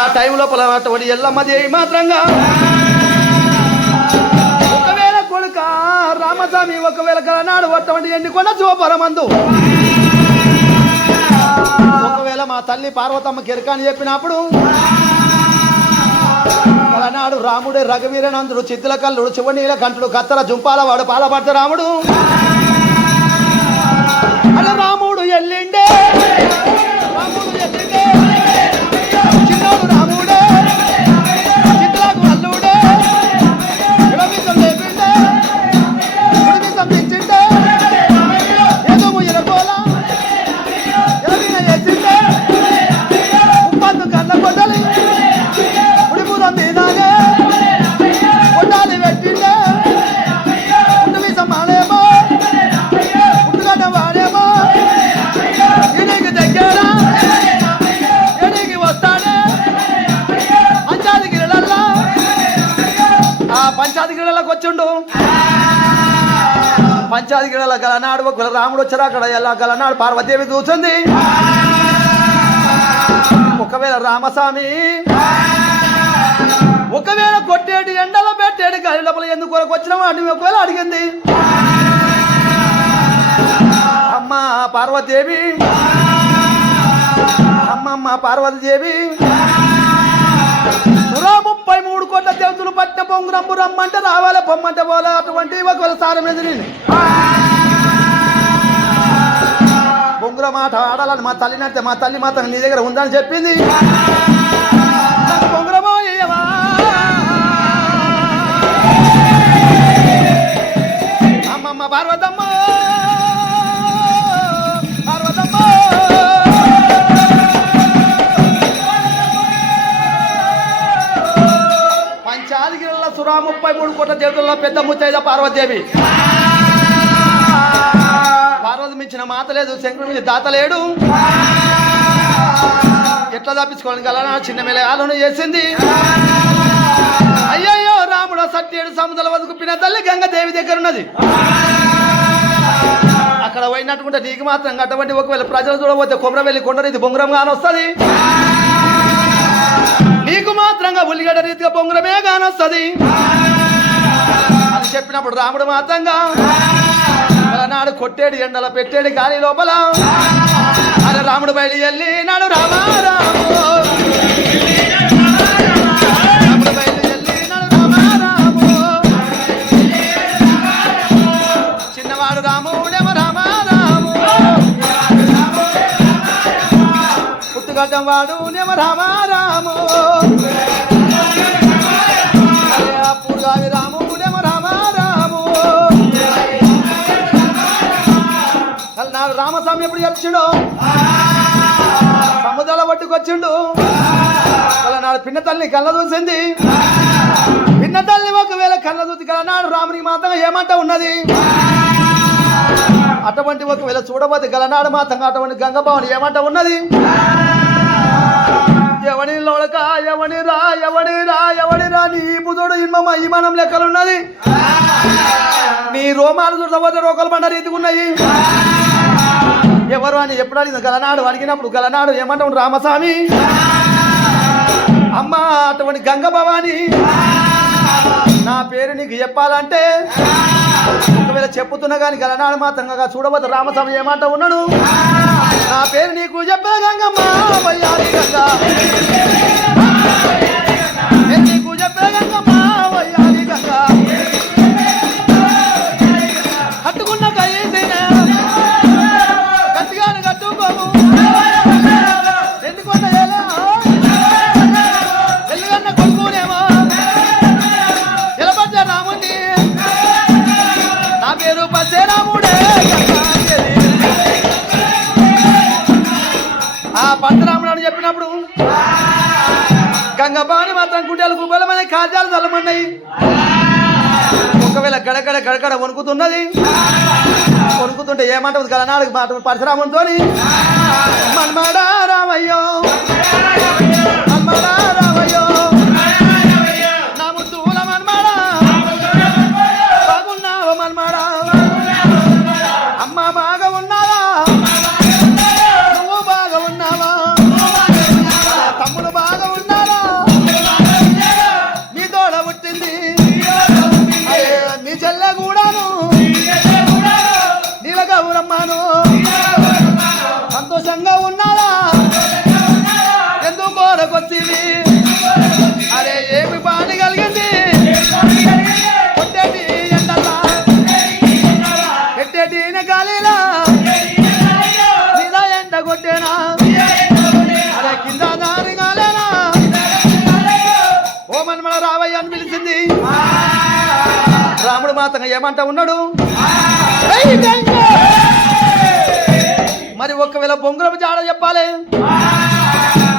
ఆ టైం లోపల అటువంటి ఎల్లమ్మది మాత్రంగా ఒకవేళ కొడుక రామస్వామి ఒకవేళ కలనాడు అటువంటి ఎండుకొండ జోపరమందు ఒకవేళ మా తల్లి పార్వతమ్మ కెరకాని చెప్పినప్పుడు కలనాడు రాముడే రఘువీరనందుడు చిత్తుల కల్లుడు చివనీల కంటుడు కత్తల జుంపాల వాడు పాలపడత రాముడు అలా రాముడు ఎల్లిండే చిన్నోడు రాముడే చిత్తులకు అల్లుడే విడమిసం లేపిండే విడమిసం తెచ్చిండే ఏదో ఎరగోల ఎరవిన వేసిండే ఉప్పందు కన్న కొట్టలి ఉడిపురం మీదానే కొట్టాలి పెట్టిండే ఉడిమిసం మానేమో ఉట్టుగడ్డ వాడేమో ఇడికి దగ్గర ఎడికి వస్తాడే పంచాదిగిరిలల్లా ఆ పంచాదిగిరిలకు వచ్చిండు పంచాదిగిరిల గలనాడు ఒకవేళ రాముడు వచ్చారు అక్కడ ఎలా గలనాడు పార్వతీదేవి కూర్చుంది ఒకవేళ రామస్వామి ఒకవేళ కొట్టేటి ఎండలో పెట్టేటి గాలి లోపల ఎందుకు కొరకు వచ్చినావు అని ఒకవేళ అడిగింది అమ్మ పార్వతీదేవి అమ్మమ్మ పార్వతీదేవి 33 కోట్ల దేవతలు పట్టిన పొంగురంబు రమ్మంటే రావాలి పొమ్మంటే పోలే అటువంటి ఒకవేళ సారం లేదు నేను బొంగుర మాట ఆడాలని మా తల్లిని అంటే మా తల్లి మాత్రం నీ దగ్గర ఉందని చెప్పింది బొంగురమో ఏయవా అమ్మమ్మ పార్వతమ్మ పార్వతమ్మ పంచాదిగిరిల 33 కోట్ల దేవతల్లో పెద్ద ముత్తైద పార్వతీదేవి పార్వతి మించిన మాత లేదు శంకరుడి మీద దాత లేడు ఎట్లా తప్పించుకోవడం గల చిన్న మెలగాలను చేసింది అయ్యయ్యో రాముడు 7 సముద్రాల వద్దకు పిన తల్లి గంగాదేవి దగ్గర ఉన్నది అక్కడ పోయినట్టుకుంటే నీకు మాత్రం అటువంటి ఒకవేళ ప్రజలు చూడబోతే కొమరవెల్లి కొండరీతి బొంగురం కానొస్తుంది నీకు మాత్రంగా ఉల్లిగడ్డ రీతిగా బొంగురమే కానొస్తుంది అని చెప్పినప్పుడు రాముడు మాత్రంగా నాడు కొట్టేడు ఎండల పెట్టేడు గాలి లోపల అలా రాముడు బయలు వెళ్ళి నాడు రామారాము రాముడు బయలు వెళ్ళి నాడు రామారాము చిన్నవాడు రాముడేమో రామారాము పుట్టుగడ్డం వాడునేమో రామారాము పూర్గావి రాముడేమో రామారాము నాడు రామస్వామి ఎప్పుడు చెప్పిండు సముద్రాల పట్టుకొచ్చిండు అలా నాడు పిన్న తల్లిని కళ్ళ చూసింది పిన్న తల్లి ఒకవేళ కళ్ళ చూసి కదా నాడు రామునికి మాత్రం ఏమంట ఉన్నది అటువంటి ఒకవేళ చూడబోతే గలనాడు మాత్రం అటువంటి గంగబావని ఏమంట ఉన్నది ఎవని లోడక ఎవని రా ఎవని రా ఎవని రా నీ బుధుడు ఇమ్మమ్మ ఈ మనం లెక్కలున్నది నీ రోమాలు చూడబోతే రోకలు పంట రీతికున్నాయి ఎవరు అని ఎప్పుడు అడిగింది గలనాడు అడిగినప్పుడు గలనాడు ఏమంటాడు రామస్వామి అమ్మ అటువంటి గంగ భవాని నా పేరు నీకు చెప్పాలంటే ఒకవేళ చెప్పుతున్నా కానీ గలనాడు మాత్రంగా చూడబోతే రామస్వామి ఏమంటా ఉన్నాడు నా పేరు నీకు చెప్పే గంగమ్మ వయ్యారి గంగ నీకు చెప్పే గంగమ్మ వయ్యారి గంగ కట్టుకున్న కయ్యేసిన గట్టిగాను కట్టుకోము ఎందుకు ఎల్లుగన్న కొడుకునేమో నిలబడ్డ రాముని నా పేరు పచ్చే రాముడే ఆ పట్టరాముడు అని చెప్పినప్పుడు గంగబాని మాత్రం గుండెలు గుబ్బలమైన కాజాలు చల్లమన్నాయి ఒకవేళ గడగడ గడగడ వణుకుతున్నది వణుకుతుంటే ఏమంటుంది గలనాడు మాట పరశురామునితో మన్మడా రామయ్యో మన్మడా రామయ్యో నా ముద్దుల మన్మడా బాగున్నావు మన్మడా అమ్మ బాగా ఉన్నావా నువ్వు బాగా ఉన్నావా తమ్ముడు బాగా ఉన్నావా వచ్చింది అరే ఏమి బాధ కలిగింది కొట్టేటి ఎండలా పెట్టేటి గాలిలా మీద ఎండ కొట్టేనా అరే కింద దారి గాలేనా ఓ మన రావయ్య అని పిలిచింది రాముడు మాత్రం ఏమంటా ఉన్నాడు మరి ఒకవేళ బొంగురపు జాడ చెప్పాలి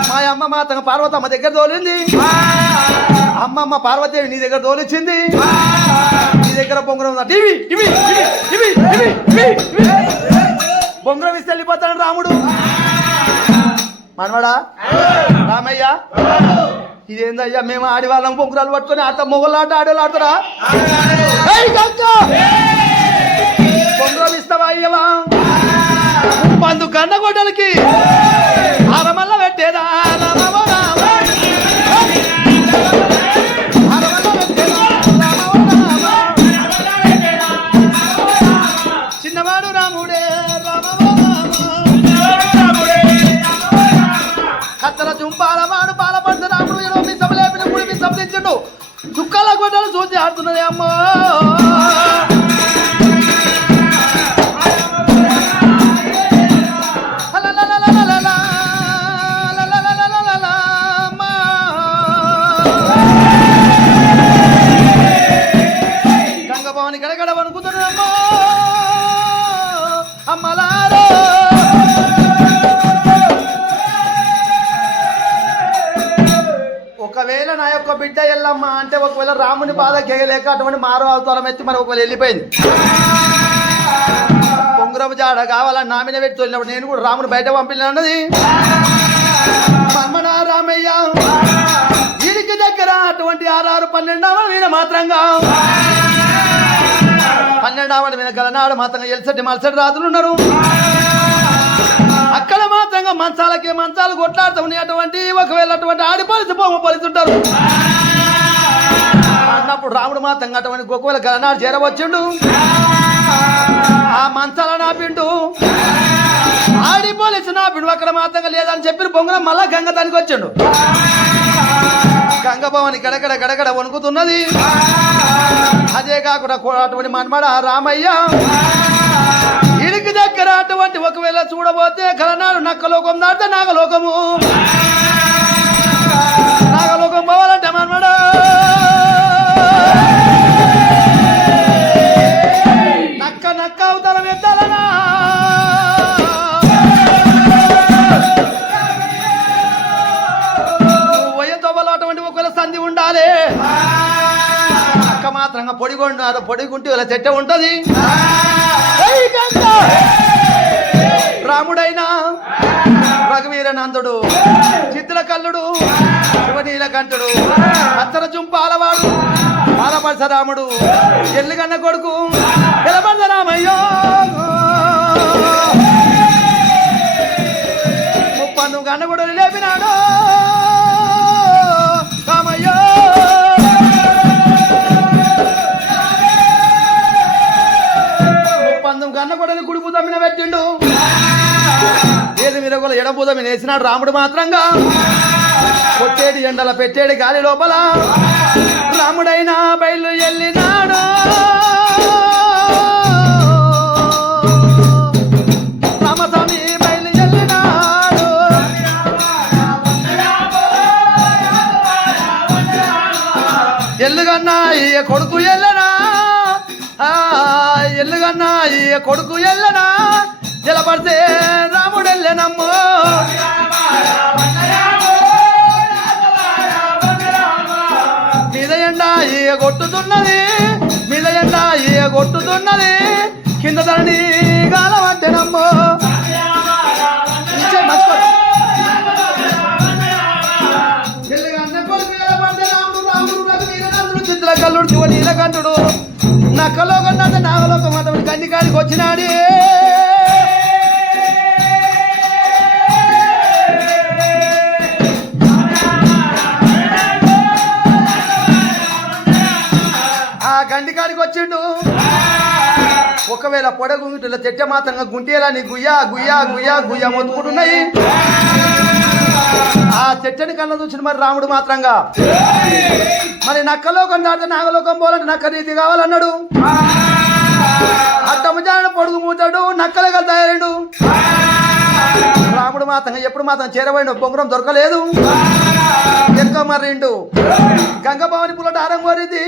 మా అమ్మ మాత్రం పార్వతమ్మ దగ్గర తోలింది అమ్మమ్మ పార్వతీదేవి నీ దగ్గర తోలిచ్చింది నీ దగ్గర బొంగురం బొంగురం ఇస్తే వెళ్ళిపోతాడు రాముడు మనవాడా రామయ్య ఇదేందయ్యా మేము ఆడివాళ్ళం బొంగురాలు పట్టుకొని ఆట మొగలాట ఆడేవాళ్ళు ఆడతారా బొంగురం ఇస్తావా అయ్యవా పందు కన్న గొడ్డలకి ఆరమల్ల పెట్టేదా చిన్నవాడు రాముడే కత్తల చుంపాల వాడు పాలపడ్డ రాముడు ఏదో మిసం లేపిన గుడి మిసం తెచ్చిండు చుక్కల గొడ్డలు చూసి ఆడుతున్నది అమ్మా గడగడ వణుకుతున్నామ్మా అమ్మలారో ఒకవేళ నా యొక్క బిడ్డ ఎల్లమ్మ అంటే ఒకవేళ రాముని బాధ కేగలేక అటువంటి మారు అవతారం ఎత్తి మరి ఒకవేళ వెళ్ళిపోయింది పొంగురపు జాడ కావాలని నా మీద పెట్టి తోలినప్పుడు నేను కూడా రాముని బయట పంపినది మమ్మనా రామయ్య వీడికి దగ్గర అటువంటి 6 12 వీణ మాత్రంగా 12 మీద గలనాడు మాత్రంగా ఎల్సటి మలసటి రాజులు ఉన్నారు అక్కడ మాత్రంగా మంచాలకి మంచాలు కొట్లాడుతూ ఉన్నాయి అటువంటి ఒకవేళ అటువంటి ఆడిపోలిసి బొమ్మ పలుతుంటారు అన్నప్పుడు రాముడు మాత్రంగా అటువంటి ఒకవేళ గలనాడు చేరవచ్చుండు ఆ మంచాల నాపిండు ఆడిపోలిసి నాపిండు అక్కడ మాత్రంగా లేదని చెప్పి బొంగున మళ్ళా గంగ దానికి వచ్చిండు గంగ భవని గడగడ గడగడ వణుకుతున్నది అదే కాకుండా అటువంటి మనమడ రామయ్య ఇడికి దగ్గర అటువంటి ఒకవేళ చూడబోతే కలనాడు నక్కలోకం దాటితే నాగలోకము నాగలోకం పోవాలంటే మనమడ నక్క నక్క అవతలం ఎత్తాలనా అటువంటి ఒకవేళ సంధి ఉండాలి అక్క మాత్రంగా పొడిగుంటే ఇలా చెట్ట ఉంటది రాముడైనా రఘువీరనందుడు చిత్ర కల్లుడు శివనీలకంఠుడు అత్తర జుంపాలవాడు బాలపరశరాముడు ఎల్లుగన్న కొడుకు ఎలబంద రామయ్యో 30 గన్న కూడా లేపినాడు రామయ్యో గన్న కూడా కుడి పూత మీద పెట్టిండు ఏది మీద కూడా ఎడ పూత మీద వేసినాడు రాముడు మాత్రంగా కొట్టేడి ఎండల పెట్టేడి గాలి లోపల రాముడైనా బయలు వెళ్ళినాడు రామస్వామి బయలు వెళ్ళినాడు ఎల్లుగన్నా ఈ కొడుకు ఎల్లనా ఎల్లుగన్నా ఈ కొడుకు ఎల్లనా నిలబడితే రాముడు వెళ్ళనమ్ము మీద ఎండ ఈ కొట్టుతున్నది మీద ఎండ ఈ కొట్టుతున్నది కింద ధరణి గాలవట్టెనమ్ము చిత్ర కల్లుడు శివ నీలకంఠుడు నక్కలోకం అంటే నాగలోకం అతని కందికాడికి వచ్చినాడే ఆ గండికాడికి వచ్చిండు ఒకవేళ పొడగుంటుల చెట్ట మాత్రంగా గుంటేలా నీ గుయ్యా గుయ్యా గుయ్యా గుయ్యా మొత్తుకుంటున్నాయి ఆ చెట్టని కళ్ళ చూసిన మరి రాముడు మాత్రంగా మరి నక్కలోకం దాటితే నాగలోకం పోవాలంటే నక్క నీతి కావాలన్నాడు. అట్టముజాన పొడుగు మూతాడు నక్కలుగా తయారైండు. రాముడు మాత్రంగా ఎప్పుడు మాత్రం చేరబోయిండు, బొంగురం దొరకలేదు. ఎక్క మర్రిండు గంగభవాని పుల్లటారం కోరింది.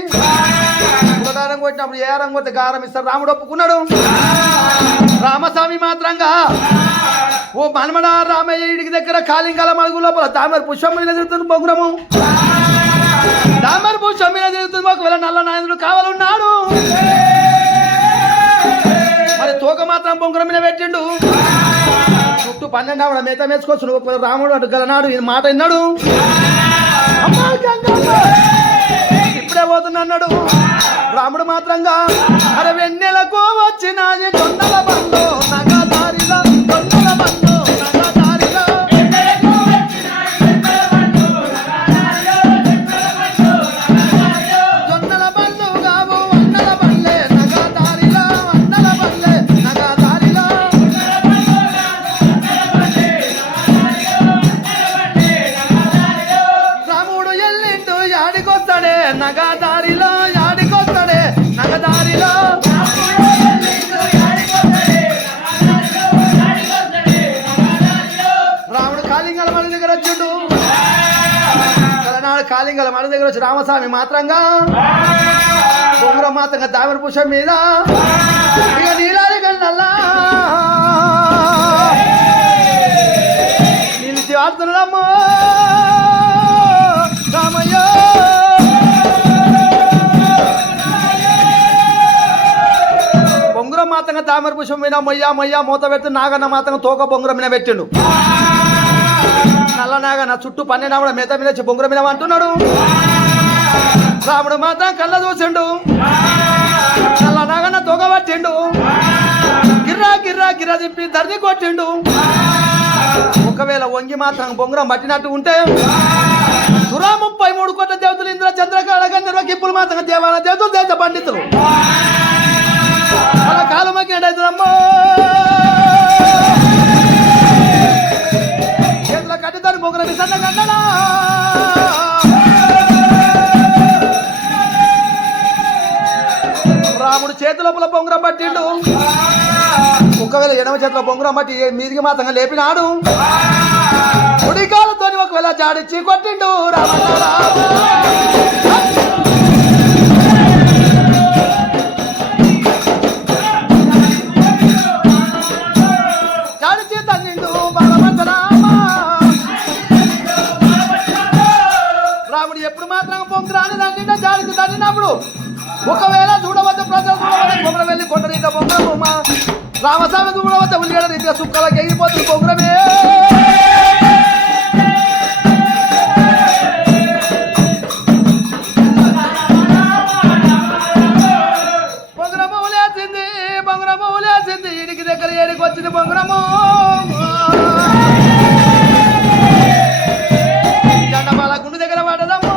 పుల్లటారం కొట్టినప్పుడు ఏ ఆరం కొడితే గారం ఇస్తారు. రాముడు ఒప్పుకున్నాడు. రామస్వామి మాత్రంగా ఓ మనమడ రామయ్య ఇంటికి దగ్గర కాలింగాల మడుగు లోపల తామర పుష్పం మీద తిరుగుతుంది బొంగురము. తామర పుష్పం మీద తిరుగుతుంది. ఒకవేళ నల్ల నాయనుడు కావాలన్నాడు. మరి తోక మాత్రం బొంగురం మీద పెట్టిండు. చుట్టూ 12 ఆవిడ మేత మేసుకోవచ్చు. రాముడు అటు గలనాడు ఈ మాట విన్నాడు. ఇప్పుడే పోతున్నా. రాముడు మాత్రంగా అరే వెన్నెలకు వచ్చిన దొండల బండ్లో నగదారిలో దొండల బండ్లో నగదారిలో దొండల బండ్లు కావు అన్నల బండ్లే నగదారిలో అన్నల బండ్లే నగదారిలో రాముడు ఎల్లింటూ యాడికొస్తాడే నగదారిలో యాడికొస్తాడే నగదారిలో రాముడు కాలింగల మన దగ్గర వచ్చిండు. తలనాడు కాలింగల మన దగ్గర వచ్చి రామస్వామి మాత్రంగా బొంగురం మాత్రంగా తామర పుష్పం మీద ఇక నీలాలి కన్నల్లా నిలిచి ఆడుతున్నాడమ్మో రామయ్య. బొంగురం మాత్రంగా తామర పుష్పం మీద మొయ్య మొయ్య మూత పెడుతూ నాగన్న మాత్రంగా తోక బొంగురం మీద పెట్టిండు. నల్ల నాగన్న చుట్టూ 12 ఆవిడ మేత మీద వచ్చి బొంగురం మీద అంటున్నాడు. రాముడు మాత్రం కళ్ళ చూసిండు. నల్ల నాగన్న తోక పట్టిండు. గిర్రా గిర్రా గిర్రా తిప్పి దర్ది కొట్టిండు. ఒకవేళ వంగి మాత్రం బొంగురం పట్టినట్టు ఉంటే 33 కోట్ల దేవతలు ఇంద్ర చంద్రకాళ గంధర్వ కిప్పులు మాత్రం దేవాల దేవతలు దేవత పండితులు అలా కాలమకి ఏంటవుతుందమ్మో. చేతుల కట్టిదాన్ని బొంగురం విసన్న కట్టడా. రాముడు చేతుల బొంగురం పట్టిండు. ఒకవేళ ఎడమ చేతిలో బొంగురం బట్టి మీదికి మాత్రంగా లేపినాడు. ఉడికాలతో ఒకవేళ జాడిచ్చి కొట్టిండు. జాడిచ్చి తన్నిండు రాముడు ఎప్పుడు మాత్రం బొంగురాని తండ్రి జాడిచ్చి తన్నినప్పుడు ఒకవేళ చూడవద్దు ప్రజలు చూడవద్దు బొంగురం వెళ్ళి కొట్టరీత బొంగురము రామస్వామి చూడవద్ద ఉల్లిగడ రీతిగా సుక్కలకి ఎగిరిపోతుంది బొంగురమే. బొంగురము లేచింది బొంగురము లేచింది ఇంటికి దగ్గర ఏడికి వచ్చింది బొంగురము. జండమాల గుండు దగ్గర పడదమ్ము.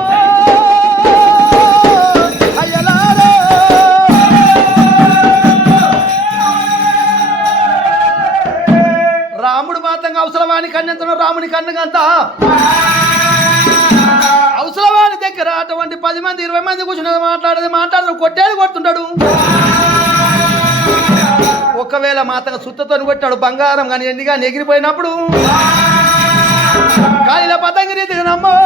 రాముడు మాత్రంగా అవసరవాణి కన్నెంతనో రాముని కన్నుగంత అవసరవాణి దగ్గర అటువంటి 10 మంది 20 మంది కూర్చున్నది మాట్లాడదు కొట్టేది కొడుతుంటాడు. ఒకవేళ మాత్రంగా సుత్తతో కొట్టాడు బంగారం కానీ ఎన్ని కానీ ఎగిరిపోయినప్పుడు గాలిలో పతంగి రీతిగా నమ్మో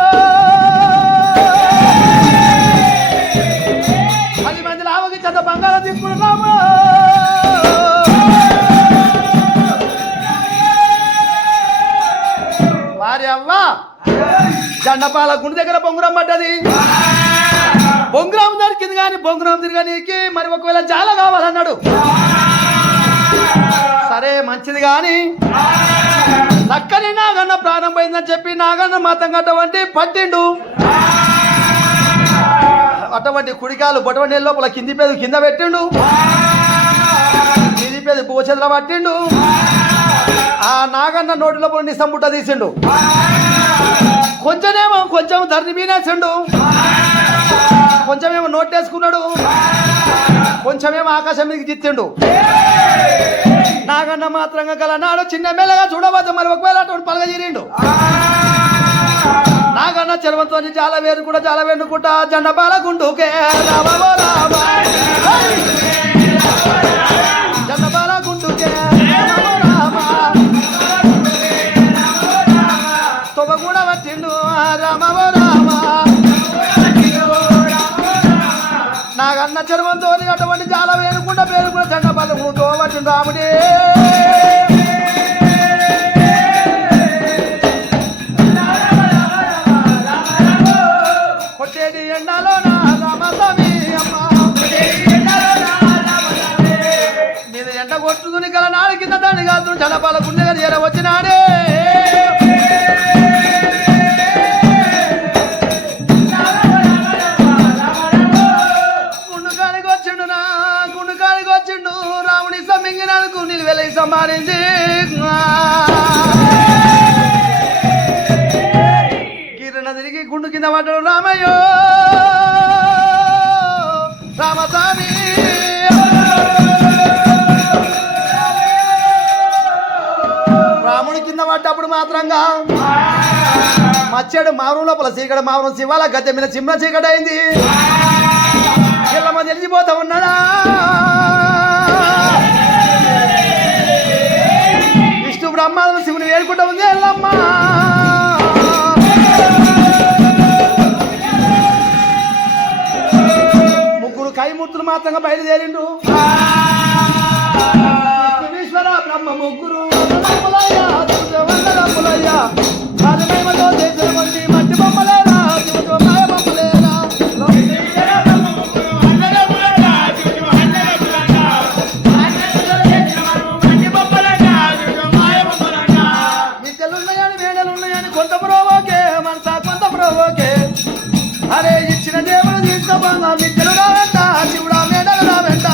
10 మంది లావకి చెత్త బంగారం తీసుకుంటున్నాము. వారి అవ్వ జండపాల గుండె దగ్గర బొంగురం పడ్డది. బొంగురం దొరికింది కానీ బొంగురం తిరగనీకి మరి ఒకవేళ జాల కావాలన్నాడు. సరే మంచిది కానీ చక్కని నాగన్న ప్రాణం పోయిందని చెప్పి నాగన్న మాతం అటువంటి పట్టిండు. అటువంటి కుడికాలు బొటవని లోపల కింది పేద కింద పెట్టిండు. కింది పేద భూచేతుల పట్టిండు. ఆ నాగన్న నోటి లోపల నిసం బుట్ట తీసిండు. కొంచెం ధరణి మీనేసిండు. కొంచెమేమో నోటేసుకున్నాడు. కొంచెమేమో ఆకాశం మీదకి చిత్తిండు. నాగన్న మాత్రంగా గల నాడు చిన్న మెల్లగా చూడవద్దు మరి ఒకవేళ అటువంటి పలగ చేరిండు. నాగన్న చెరువంతో జాల వేరు కూడా జాల వెన్నుకుంటా జెండపాల గుండుకే రామ రామ జెండపాల గుండుకే రామ తొవ కూడా వచ్చిండు రామ రామ నాగన్న చెరువంతో అటువంటి జాల వేరుకుంటా పేరు కూడా జెండపాల గుంటూ వచ్చిండు రాముడే కొట్టేది ఎండలో నా రామస్వామి అమ్మ మీద ఎండ కొట్టుకుని గల నాడు కింద దాని కాదు జనపాల గుండెగా చేర వచ్చినాడే గుండుకాడికి వచ్చిండు నా గుండుకాడికి వచ్చిండు రాముడి సమ్మింగినందుకు నిలువెల సంపాదించి తిరిగి గుండు కింద పడ్డాడు రామయ్యో రామస్వామి రాముడి కింద పడ్డప్పుడు మాత్రంగా మచ్చాడు మావరం లోపల చీకటి మావరం శివాల గద్దె మీద చిమ్మ చీకటి అయింది ఇళ్ళమ్మ తెలిసిపోతా ఉన్నాడా విష్ణు బ్రహ్మాండం శివుని వేడుకుంటా ఉంది ఎల్లమ్మ కైమూర్తులు మాత్రంగా బయలుదేరిండు విశ్వేశ్వర బ్రహ్మ ముగ్గురు మట్టి బొమ్మలేరా మాయ బొమ్మలేరా మిద్దెలున్నాయని వేడలున్నాయని కొంత ప్రోవోకే మనసా కొంత ప్రోవోకే అరే ఇచ్చిన దేవుడు తీసుకోగా మిద్దెలు రావెంట శివుడా మేడలు రావెంట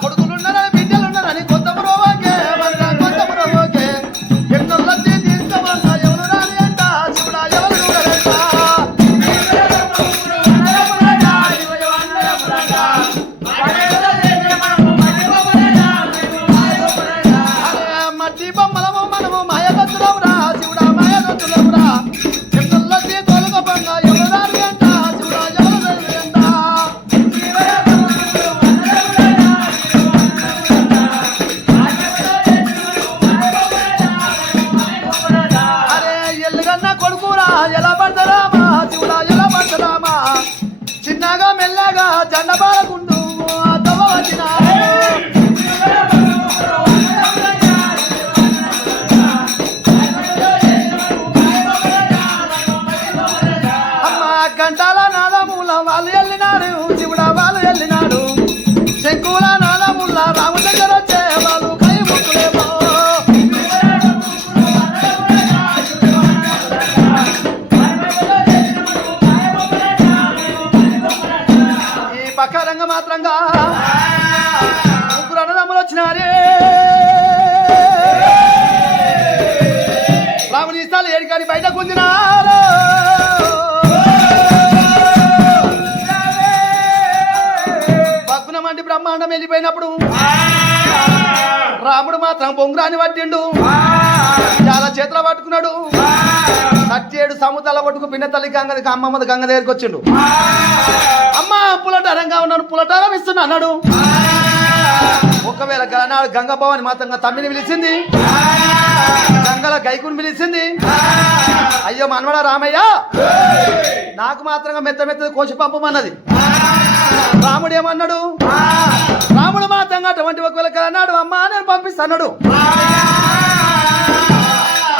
కొడుకులున్నారని బిడ్డలున్నారని కొంత ప్రోవోకే కొంత ప్రోవోకే ఎన్నోళ్ళ తీసుకోగా ఎవరు రాని అంట శివుడా ఎవరు చూడరంట మట్టి బొమ్మలము మనము మాయదత్తులవురా శివుడా మాయదత్తులవురా ఎన్నోళ్ళకి తోలుకోపంగా ఎవరు రాని అంట శివుడా ఎవరు రాని అంట అరే ఎల్లుగన్న కొడుకురా ఎలా పడతారామా శివుడా ఎలా పడతారామా చిన్నగా మెల్లగా జెండపాలకుండు తవ్వ వచ్చినా గంటాల నాదముల వాళ్ళు వెళ్ళినారు శివుడా వాళ్ళు వెళ్ళినాడు శంకుల నాదముల రాము దగ్గర వచ్చే వాళ్ళు కై ముక్కులేమో ఈ పక్క రంగ మాత్రంగా ముగ్గురు అన్నదమ్ములు వచ్చినారే రాముని ఇస్తాలు ఏడికాని బయట గుంజినారు మంటి బ్రహ్మాండం వెళ్ళిపోయినప్పుడు రాముడు మాత్రం బొంగురాని పట్టిండు చాలా చేతుల పట్టుకున్నాడు 37 సముద్రాల పట్టుకు పిన్న తల్లి గంగ అమ్మమ్మ గంగ దగ్గరికి వచ్చిండు అమ్మ పులటారంగా ఉన్నాను పులటారం ఇస్తున్నా అన్నాడు ఒకవేళ గలనాడు గంగ భవాని మాత్రంగా తమ్మిని పిలిచింది గంగల గైకుని పిలిచింది అయ్యో మనవడ రామయ్య నాకు మాత్రంగా మెత్త మెత్తది కోసి పంపమన్నది రాముడు ఏమన్నాడు రాముడు మాత్రంగా అటువంటి ఒకవేళ కలనాడు అమ్మా నేను పంపిస్తాడు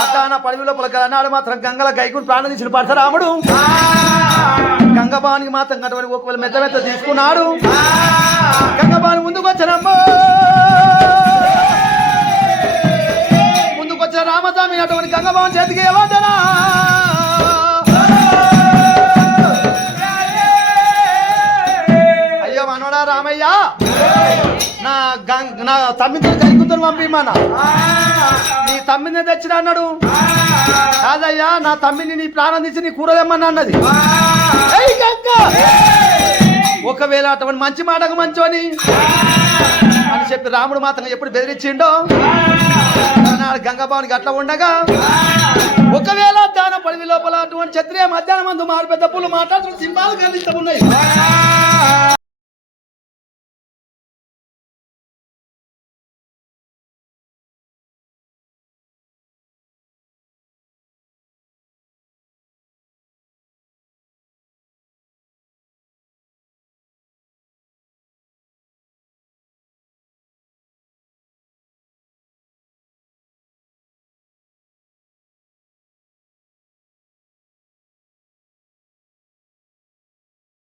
అతన పడివి లోపల కలనాడు మాత్రం గంగల గైకుని ప్రాణం తీసిన పరశురాముడు గంగబానికి మాత్రం అటువంటి ఒకవేళ మెత్త మెత్త తీసుకున్నాడు గంగబాని ముందుకు వచ్చానమ్మా ముందుకు వచ్చిన రామస్వామి అటువంటి గంగబాని చేతికి ఏమంటారా అయ్యో మనోడా రామయ్య నా తమ్మిని కలుగుతాను పంపిమ్మన్నా నీ తమ్మిని తెచ్చిన అన్నాడు కాదయ్యా నా తమ్మిని నీ ప్రాణం తీసి నీ కూర తెమ్మన్నా అన్నది ఒకవేళ అటువంటి మంచి మాటకు మంచోని అని చెప్పి రాముడు మాత్రం ఎప్పుడు బెదిరించిండో నాడు గంగబావునికి అట్లా ఉండగా ఒకవేళ దాన పడివి లోపల అటువంటి క్షత్రియ మధ్యాహ్నం మందు మారు పెద్ద పూలు మాట్లాడుతున్న సింహాలు కనిపిస్తూ ఉన్నాయి.